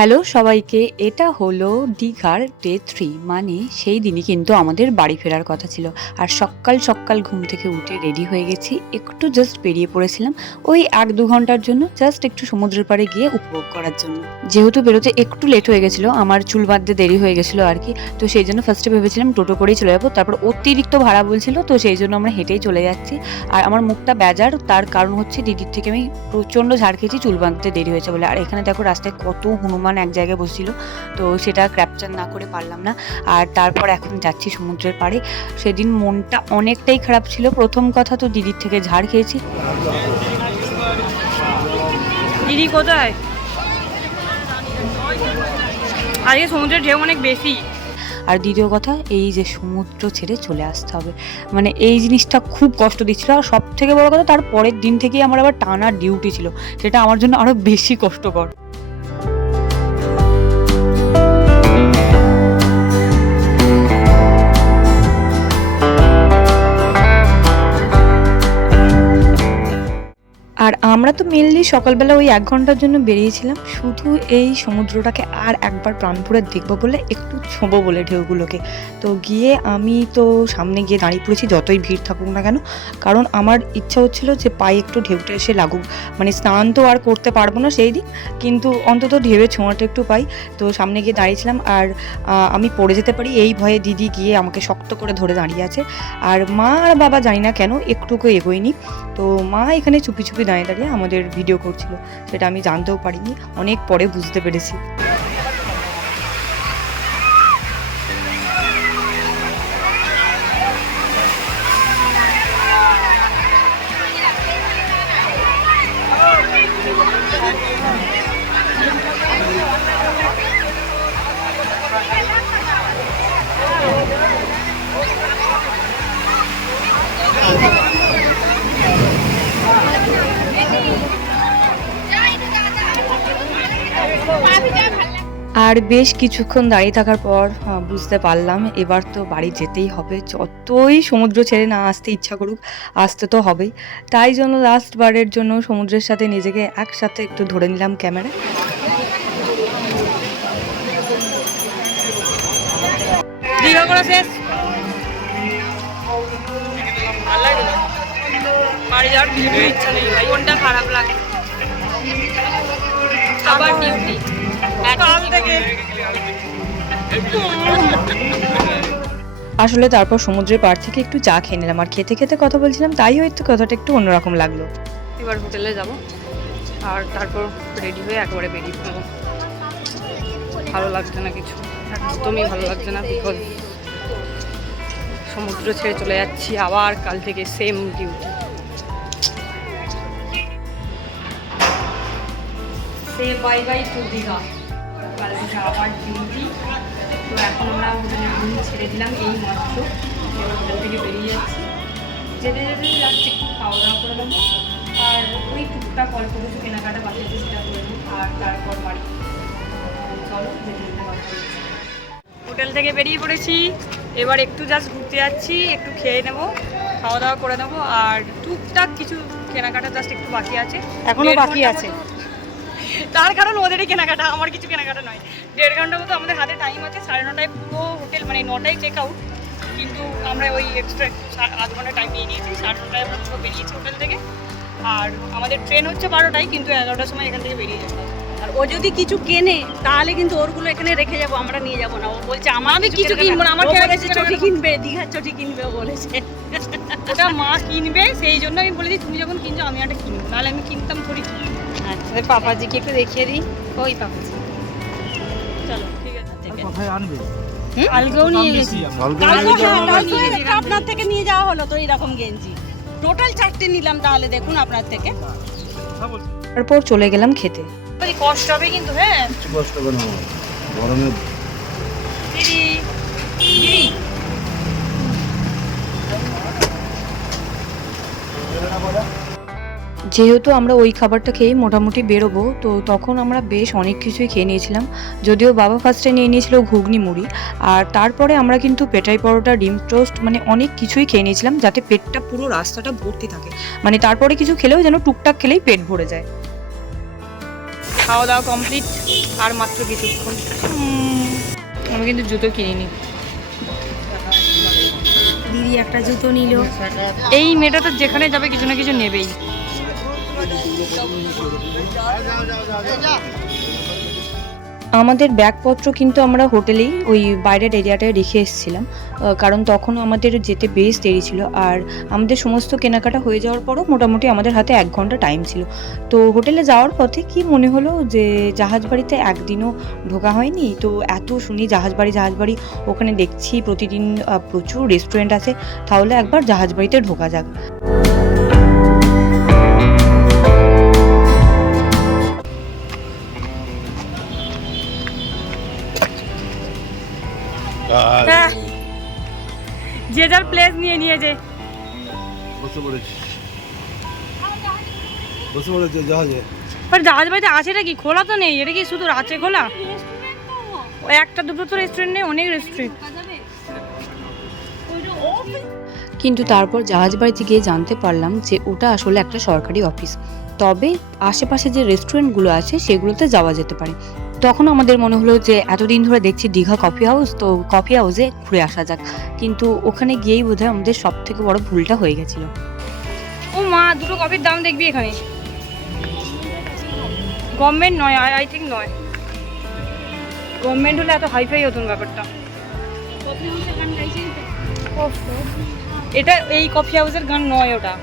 Hello সবাইকে, এটা হলো দীঘার ডে 3। মানে সেই দিনই কিন্তু আমাদের বাড়ি ফেরার কথা ছিল। আর সকাল সকাল ঘুম থেকে উঠে রেডি হয়ে গেছি, একটু জাস্ট বেরিয়ে পড়েছিলাম ওই 1-2 ঘন্টার জন্য, জাস্ট একটু সমুদ্রের পাড়ে গিয়ে উপভোগ করার জন্য। যেহেতু বেরোতে একটু লেট হয়ে গেছিলো, আমার চুল বাঁধতে দেরি হয়ে গেছিলো আর কি, তো সেই জন্য ফার্স্টে ভেবেছিলাম টোটো করেই চলে যাবো, তারপর অতিরিক্ত ভাড়া বলছিল, তো সেই জন্য আমরা হেঁটেই চলে যাচ্ছি। আর আমার মুখটা বেজার, তার কারণ হচ্ছে দিদির থেকে আমি প্রচণ্ড ঝাড় খেয়েছি চুল বাঁধতে দেরি হয়েছে বলে। আর এখানে দেখো রাস্তায় কত হনুমান এক জায়গায় বসছিল, তো সেটা ক্যাপচার না করে পারলাম না। আর তারপর এখন যাচ্ছি সমুদ্রের পাড়ে। সেদিন মনটা অনেকটাই খারাপ ছিল। প্রথম কথা তো দিদির থেকে ঝাড় খেয়েছি। দিদি কোথায়? আজকে সমুদ্রের ঢেউ অনেক বেশি। আর দ্বিতীয় কথা, এই যে সমুদ্র ছেড়ে চলে আসতে হবে, মানে এই জিনিসটা খুব কষ্ট দিচ্ছিল। আর সব থেকে বড় কথা, তার পরের দিন থেকেই আমার আবার টানা ডিউটি ছিল, সেটা আমার জন্য আরো বেশি কষ্টকর। আর আমরা তো মেনলি সকালবেলা ওই 1 ঘন্টার জন্য বেরিয়েছিলাম, শুধু এই সমুদ্রটাকে আর একবার প্রাণপুরে দেখবো বলে, একটু ছোঁবো বলে ঢেউগুলোকে। তো গিয়ে আমি তো সামনে গিয়ে দাঁড়িয়ে পড়েছি, যতই ভিড় থাকুক না কেন, কারণ আমার ইচ্ছা হচ্ছিল যে পায়ে একটু ঢেউটা এসে লাগুক। মানে স্নান তো আর করতে পারবো না সেই দিন, কিন্তু অন্তত ঢেউয়ের ছোঁয়াটা একটু পাই। তো সামনে গিয়ে দাঁড়িয়েছিলাম, আর আমি পড়ে যেতে পারি এই ভয়ে দিদি গিয়ে আমাকে শক্ত করে ধরে দাঁড়িয়ে আছে। আর মা আর বাবা জানি না কেন একটুকু এগোয়নি, তো মা এখানে চুপি চুপি দাঁড়িয়ে দাঁড়িয়ে আমাদের ভিডিও করছিল, সেটা আমি জানতেও পারিনি, অনেক পরে বুঝতে পেরেছি। আর বেশ কিছুক্ষণ দাঁড়িয়ে থাকার পর বুঝতে পারলাম এবার তো বাড়ি যেতেই হবে, যতই সমুদ্র ছেড়ে না আসতে ইচ্ছা করুক, আসতে তো হবেই। তাই জন্য লাস্ট বারের জন্য সমুদ্রের সাথে নিজেকে একসাথে একটু ধরে নিলাম ক্যামেরায়। দীঘা করা শেষ, বাড়ি যাওয়ার কিছু ইচ্ছা নেই ভাই, মনটা খারাপ লাগে। আবার ডিউটি কাল থেকে। আসলে তারপর সমুদ্রের পাড় থেকে একটু চা খেয়ে নিলাম, আর খেতে খেতে কথা বলছিলাম, তাই হয়তো কথাটা একটু অন্যরকম লাগলো। এবার হোটেলে যাব, আর তারপর রেডি হয়ে একবারে বেরিয়ে পড়বো। ভালো লাগছে না কিছু, একদমই ভালো লাগছে না, বিকজ সমুদ্র ছেড়ে চলে যাচ্ছি আবার কাল থেকে সেম ডিউটি। সে বাই বাই টু দীঘা, কাল থেকে আবার ডিউটি। তো এখন আমরা রুম ছেড়ে দিলাম এই মাত্র, হোটেল থেকে বেরিয়ে যাচ্ছি। যেতে যেতে যাচ্ছি একটু খাওয়া দাওয়া করে নেবো, আর ওই টুকটাক অল্প কিছু কেনাকাটা বাকি আছে সেটা করে নেবো, আর তারপর বাড়ি। চলো যেতে যেতে কথা বলছি। হোটেল থেকে বেরিয়ে পড়েছি, এবার একটু জাস্ট ঘুরতে যাচ্ছি, একটু খেয়ে নেবো, খাওয়া দাওয়া করে নেবো, আর টুকটাক কিছু কেনাকাটা জাস্ট একটু বাকি আছে, এখনো বাকি আছে। তার কারণ ওদেরই কেনাকাটা, আমার কিছু কেনাকাটা নয়। 1.5 ঘন্টা মতো আমাদের হাতে টাইম আছে, 9:30 পুরো হোটেল, মানে 9টায় চেক আউট, কিন্তু আমরা ওই এক্সট্রা আধ ঘন্টা টাইম নিয়ে নিয়েছি। 9:30 আমরা পুরো বেরিয়েছি হোটেল থেকে, আর আমাদের ট্রেন হচ্ছে 12টায়, কিন্তু 11টার সময় এখান থেকে বেরিয়ে যেতে হবে। আর ও যদি কিছু কেনে তাহলে কিন্তু ওরগুলো এখানে রেখে যাবো, আমরা নিয়ে যাবো না। ও বলছে আমি কিছু কিনবো না, আমার চটি কিনবে, দীঘার চটি কিনবে বলেছে। ওটা মা কিনবে, সেই জন্য আমি বলেছি তুমি যখন কিনছো আমি একটা কিনবো, নাহলে আমি কিনতাম থরি। আচ্ছা, পাপাজিকে একটু দেখিয়ে দিই। ওই পাপাজি, চলো ঠিক আছে। কোথায় আনবে? আলগেও নিয়ে গেছি, আপনার থেকে নিয়ে যাওয়া হলো তো এরকম গেঞ্জি, টোটাল 4টে নিলাম। তাহলে দেখুন আপনার থেকে। তারপর চলে গেলাম খেতে। কষ্ট হবে কিন্তু। হ্যাঁ কিছু কষ্ট হবে না, গরমে দিদি, দিদি যেহেতু আমরা ওই খাবারটা খেয়েই মোটামুটি বেরোবো, তো তখন আমরা বেশ অনেক কিছুই খেয়ে নিয়েছিলাম। যদিও বাবা ফার্স্টে নিয়ে নিয়েছিল ঘুগনি মুড়ি, আর তারপরে আমরা কিন্তু পেটাই পরোটা, ডিম টোস্ট, মানে অনেক কিছুই খেয়ে নিয়েছিলাম, যাতে পেটটা পুরো রাস্তাটা ভর্তি থাকে। মানে তারপরে কিছু খেলেও যেন টুকটাক খেলেই পেট ভরে যায়। খাওয়া দাওয়া কমপ্লিট, আর মাত্র কিছুক্ষণ। আমি কিন্তু জুতো কিনিনি। দিদি একটা জুতো নিল। এই মেয়েটা তো যেখানে যাবে কিছু না কিছু নেবেই। আমাদের ব্যাগপত্র কিন্তু আমরা হোটেলেই ওই বাইরের এরিয়াটায় রেখে এসেছিলাম, কারণ তখন আমাদের যেতে বেশ দেরি ছিল। আর আমাদের সমস্ত কেনাকাটা হয়ে যাওয়ার পরও মোটামুটি আমাদের হাতে 1 ঘন্টা টাইম ছিল। তো হোটেলে যাওয়ার পথে কি মনে হলো যে জাহাজবাড়িতে একদিনও ঢোকা হয়নি, তো এত শুনি জাহাজবাড়ি, ওখানে দেখছি প্রতিদিন প্রচুর রেস্টুরেন্ট আছে, তাহলে একবার জাহাজবাড়িতে ঢোকা যাক। হ্যাঁ, যে যার প্লেস নিয়ে নিয়েছে। বসে পড়েছে জাহাজে। আর জাহাজ বাড়িতে আছেটা কি, খোলা তো নেই, এটা কি শুধু রাতে খোলা? ওই একটা দুটো তো রেস্টুরেন্ট নেই, অনেক রেস্টুরেন্ট। কিন্তু তারপর জাহাজবাড়িতে গিয়ে জানতে পারলাম যে ওটা আসলে একটা সরকারি অফিস, তবে আশেপাশে যে রেস্টুরেন্টগুলো আছে সেগুলোতে যাওয়া যেতে পারে। তখন আমাদের মনে হলো যে এতদিন ধরে দেখছি দীঘা কফি হাউস, তো কফি হাউসে ঘুরে আসা যাক। কিন্তু ওখানে গিয়েই বোধহয় আমাদের সব থেকে বড় ভুলটা হয়ে গেছিল। ও মা, দুটো কফির দাম দেখবি এখানে। গভর্নমেন্ট নয়, আই থিঙ্ক নয়। গভর্নমেন্ট হলে এত হাইফাই হতো না ব্যাপারটা। ওফ, এটা এই কফি হাউসের গান নয়, ওটা।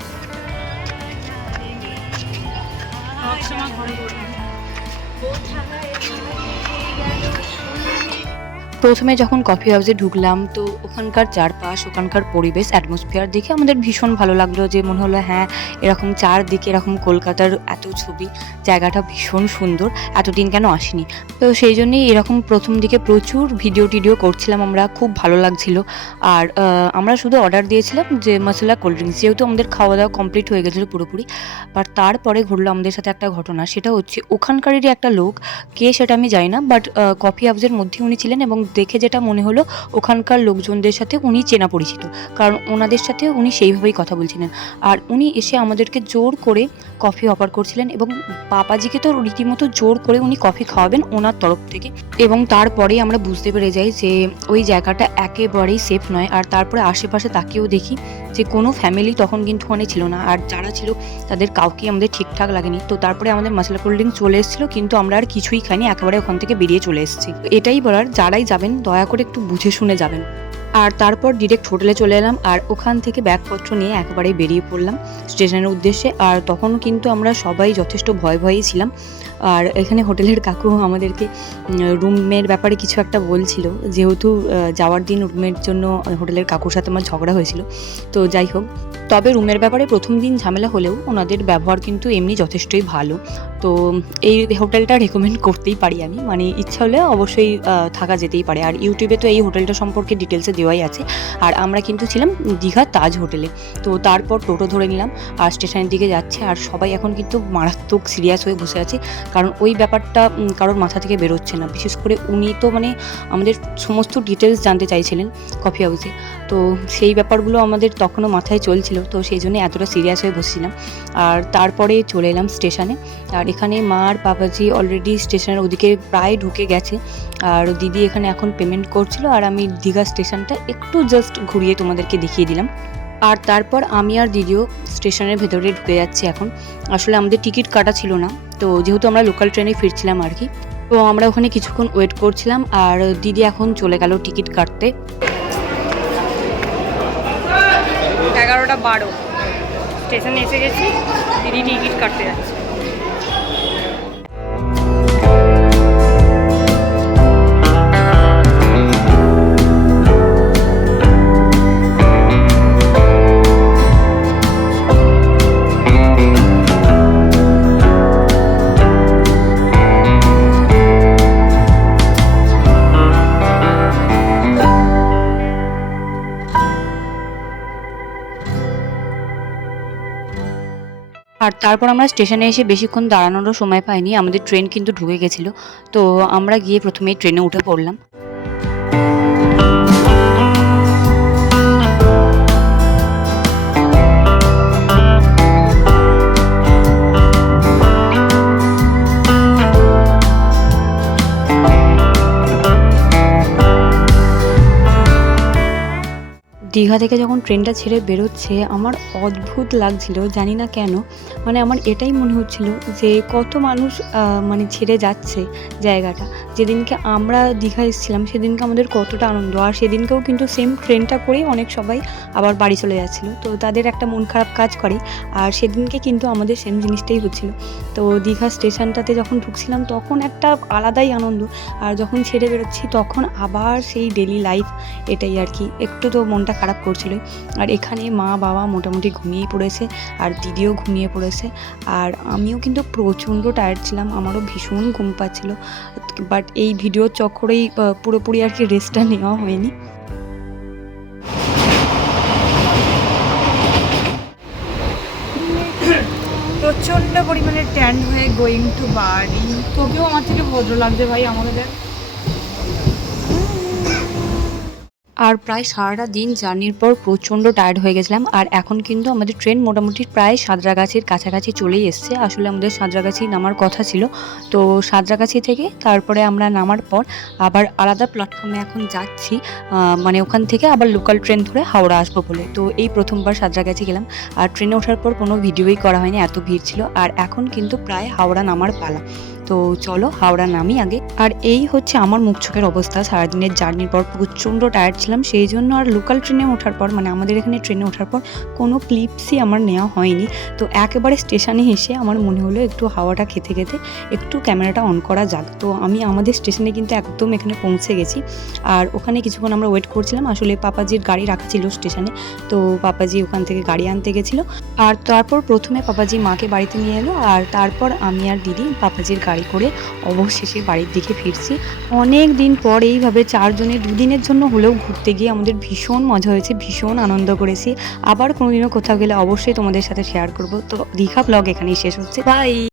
প্রথমে যখন কফি হাউসে ঢুকলাম, তো ওখানকার চারপাশ, ওখানকার পরিবেশ, অ্যাটমসফিয়ার দেখে আমাদের ভীষণ ভালো লাগলো। যে মনে হলো হ্যাঁ, এরকম চারদিকে এরকম কলকাতার এত ছবি, জায়গাটা ভীষণ সুন্দর, এতদিন কেন আসিনি। তো সেই জন্যই এরকম প্রথম দিকে প্রচুর ভিডিও করছিলাম আমরা, খুব ভালো লাগছিল। আর আমরা শুধু অর্ডার দিয়েছিলাম যে মশলা কোল্ড ড্রিঙ্কস, যেহেতু আমাদের খাওয়া দাওয়া কমপ্লিট হয়ে গেছিলো পুরোপুরি। বাট তারপরে ঘটলো আমাদের সাথে একটা ঘটনা, সেটা হচ্ছে ওখানকারেরই একটা লোক, কে সেটা আমি জানি না, বাট কফি হাউসের মধ্যে উনি ছিলেন এবং দেখে যেটা মনে হলো ওখানকার লোকজনদের সাথে উনি চেনা পরিচিত, কারণ ওনাদের সাথে উনি সেইভাবেই কথা বলছিলেন। আর উনি এসে আমাদেরকে জোর করে কফি অফার করছিলেন এবং পাপাজিকে তো রীতিমতো জোর করে উনি কফি খাওয়াবেন ওনার তরফ থেকে। এবং তারপরেই আমরা বুঝতে পেরে যাই যে ওই জায়গাটা একেবারেই সেফ নয়। আর তারপরে আশেপাশে তাকিয়েও দেখি যে কোনো ফ্যামিলি তখন কিন্তু ওখানে ছিল না, আর যারা ছিল তাদের কাউকেই আমাদের ঠিকঠাক লাগেনি। তো তারপরে আমাদের মশলা কোল্ড ড্রিঙ্কস চলে এসেছিলো, কিন্তু আমরা আর কিছুই খাইনি, একেবারে ওখান থেকে বেরিয়ে চলে এসেছি। এটাই বলার, যারাই যাবেন দয়া করে একটু বুঝে শুনে যাবেন। আর তারপর ডিরেক্ট হোটেলে চলে এলাম, আর ওখান থেকে ব্যাগপত্র নিয়ে একেবারেই বেরিয়ে পড়লাম স্টেশনের উদ্দেশ্যে। আর তখনও কিন্তু আমরা সবাই যথেষ্ট ভয়েই ছিলাম। আর এখানে হোটেলের কাকু আমাদেরকে রুমের ব্যাপারে কিছু একটা বলছিল, যেহেতু যাওয়ার দিন রুমের জন্য হোটেলের কাকুর সাথে আমার ঝগড়া হয়েছিল। তো যাই হোক, তবে রুমের ব্যাপারে প্রথম দিন ঝামেলা হলেও ওনাদের ব্যবহার কিন্তু এমনি যথেষ্টই ভালো। তো এই হোটেলটা রেকমেন্ড করতেই পারি আমি, মানে ইচ্ছা হলে অবশ্যই থাকা যেতেই পারে। আর ইউটিউবে তো এই হোটেলটা সম্পর্কে ডিটেলসে দেওয়াই আছে। আর আমরা কিন্তু ছিলাম দীঘা তাজ হোটেলে। তো তারপর টোটো ধরে নিলাম আর স্টেশনের দিকে যাচ্ছে। আর সবাই এখন কিন্তু মারাত্মক সিরিয়াস হয়ে বসে আছে, কারণ ওই ব্যাপারটা কারোর মাথা থেকে বেরোচ্ছে না। বিশেষ করে উনি তো মানে আমাদের সমস্ত ডিটেলস জানতে চাইছিলেন কফি হাউসে, তো সেই ব্যাপারগুলো আমাদের তখনও মাথায় চলছিল। তো সেই জন্য এতটা সিরিয়াস হয়ে বসছিলাম। আর তারপরে চলে এলাম স্টেশনে। আর এখানে মা আর পাপাজি অলরেডি স্টেশনের ওদিকে প্রায় ঢুকে গেছে, আর দিদি এখানে এখন পেমেন্ট করছিল। আর আমি দীঘা স্টেশনটা একটু জাস্ট ঘুরিয়ে তোমাদেরকে দেখিয়ে দিলাম। আর তারপর আমি আর দিদিও স্টেশনের ভেতরে ঢুকে যাচ্ছি এখন। আসলে আমাদের টিকিট কাটা ছিল না, তো যেহেতু আমরা লোকাল ট্রেনে ফিরছিলাম আর কি, তো আমরা ওখানে কিছুক্ষণ ওয়েট করছিলাম। আর দিদি এখন চলে গেল টিকিট কাটতে। 11:12 স্টেশনে এসে গেছি, দিদি টিকিট কাটতে যাচ্ছে। আর তারপর আমরা স্টেশনে এসে বেশিক্ষণ দাঁড়ানোরও সময় পাইনি, আমাদের ট্রেন কিন্তু ঢুকে গেছিলো। তো আমরা গিয়ে প্রথমেই ট্রেনে উঠে পড়লাম। দীঘা থেকে যখন ট্রেনটা ছেড়ে বেরোচ্ছে আমার অদ্ভুত লাগছিল, জানি না কেন। মানে আমার এটাই মনে হচ্ছিল যে কত মানুষ মানে ছেড়ে যাচ্ছে জায়গাটা। যেদিনকে আমরা দীঘা এসেছিলাম সেদিনকে আমাদের কতটা আনন্দ, আর সেদিনকেও কিন্তু সেম ট্রেনটা করেই অনেক সবাই আবার বাড়ি চলে যাচ্ছিলো, তো তাদের একটা মন খারাপ কাজ করে। আর সেদিনকে কিন্তু আমাদের সেম জিনিসটাই হচ্ছিল। তো দীঘা স্টেশনটাতে যখন ঢুকছিলাম তখন একটা আলাদাই আনন্দ, আর যখন ছেড়ে বেরোচ্ছি তখন আবার সেই ডেলি লাইফ, এটাই আর কি। একটু তো মনটা খারাপ করছিলই। আর এখানে মা বাবা মোটামুটি ঘুমিয়েই পড়েছে, আর দিদিও ঘুমিয়ে পড়েছে, আর আমিও কিন্তু প্রচণ্ড টায়ার্ড ছিলাম, আমারও ভীষণ ঘুম পাচ্ছিল। বাট এই ভিডিওর চক্করেই পুরোপুরি আর কি রেস্টটা নেওয়া হয়নি। প্রচণ্ড পরিমাণে ট্যান হয়ে গোয়িং টু বাড়ি। তোকেও আমার থেকে ভদ্র লাগছে ভাই, আমাকে দেখ। আর প্রায় সারাটা দিন জার্নির পর প্রচণ্ড টায়ার্ড হয়ে গেছিলাম। আর এখন কিন্তু আমাদের ট্রেন মোটামুটি প্রায় সাঁতরাগাছির কাছাকাছি চলেই এসছে। আসলে আমাদের সাঁতরাগাছি নামার কথা ছিল, তো সাঁতরাগাছি থেকে তারপরে আমরা নামার পর আবার আলাদা প্ল্যাটফর্মে এখন যাচ্ছি, মানে ওখান থেকে আবার লোকাল ট্রেন ধরে হাওড়া আসবো বলে। তো এই প্রথমবার সাঁতরাগাছি গেলাম, আর ট্রেনে ওঠার পর কোনো ভিডিওই করা হয়নি, এত ভিড় ছিল। আর এখন কিন্তু প্রায় হাওড়া নামার পালা, তো চলো হাওড়া নামি আগে। আর এই হচ্ছে আমার মুখ চোখের অবস্থা সারাদিনের জার্নির পর, প্রচণ্ড টায়ার্ড ছিলাম সেই জন্য। আর লোকাল ট্রেনে ওঠার পর, মানে আমাদের এখানে ট্রেনে ওঠার পর কোনো ক্লিপসই আমার নেওয়া হয়নি। তো একেবারে স্টেশনে এসে আমার মনে হলো একটু হাওয়াটা খেতে খেতে একটু ক্যামেরাটা অন করা যাক। তো আমি আমাদের স্টেশনে কিন্তু একদম এখানে পৌঁছে গেছি, আর ওখানে কিছুক্ষণ আমরা ওয়েট করছিলাম। আসলে পাপাজির গাড়ি রাখা ছিল স্টেশনে, তো পাপাজি ওখান থেকে গাড়ি আনতে গেছিলো। আর তারপর প্রথমে পাপাজি মাকে বাড়িতে নিয়ে এলো, আর তারপর আমি আর দিদি পাপাজির গাড়ি করে অবশেষে বাড়ির দিকে ফিরছি। অনেক দিন পর এইভাবে চারজনে দুদিনের জন্য হলেও ঘুরতে গিয়ে আমাদের ভীষণ মজা হয়েছে, ভীষণ আনন্দ করেছি। আবার কোনোদিনও কোথাও গেলে অবশ্যই তোমাদের সাথে শেয়ার করব। তো দীঘা ব্লগ এখানেই শেষ হচ্ছে, বাই।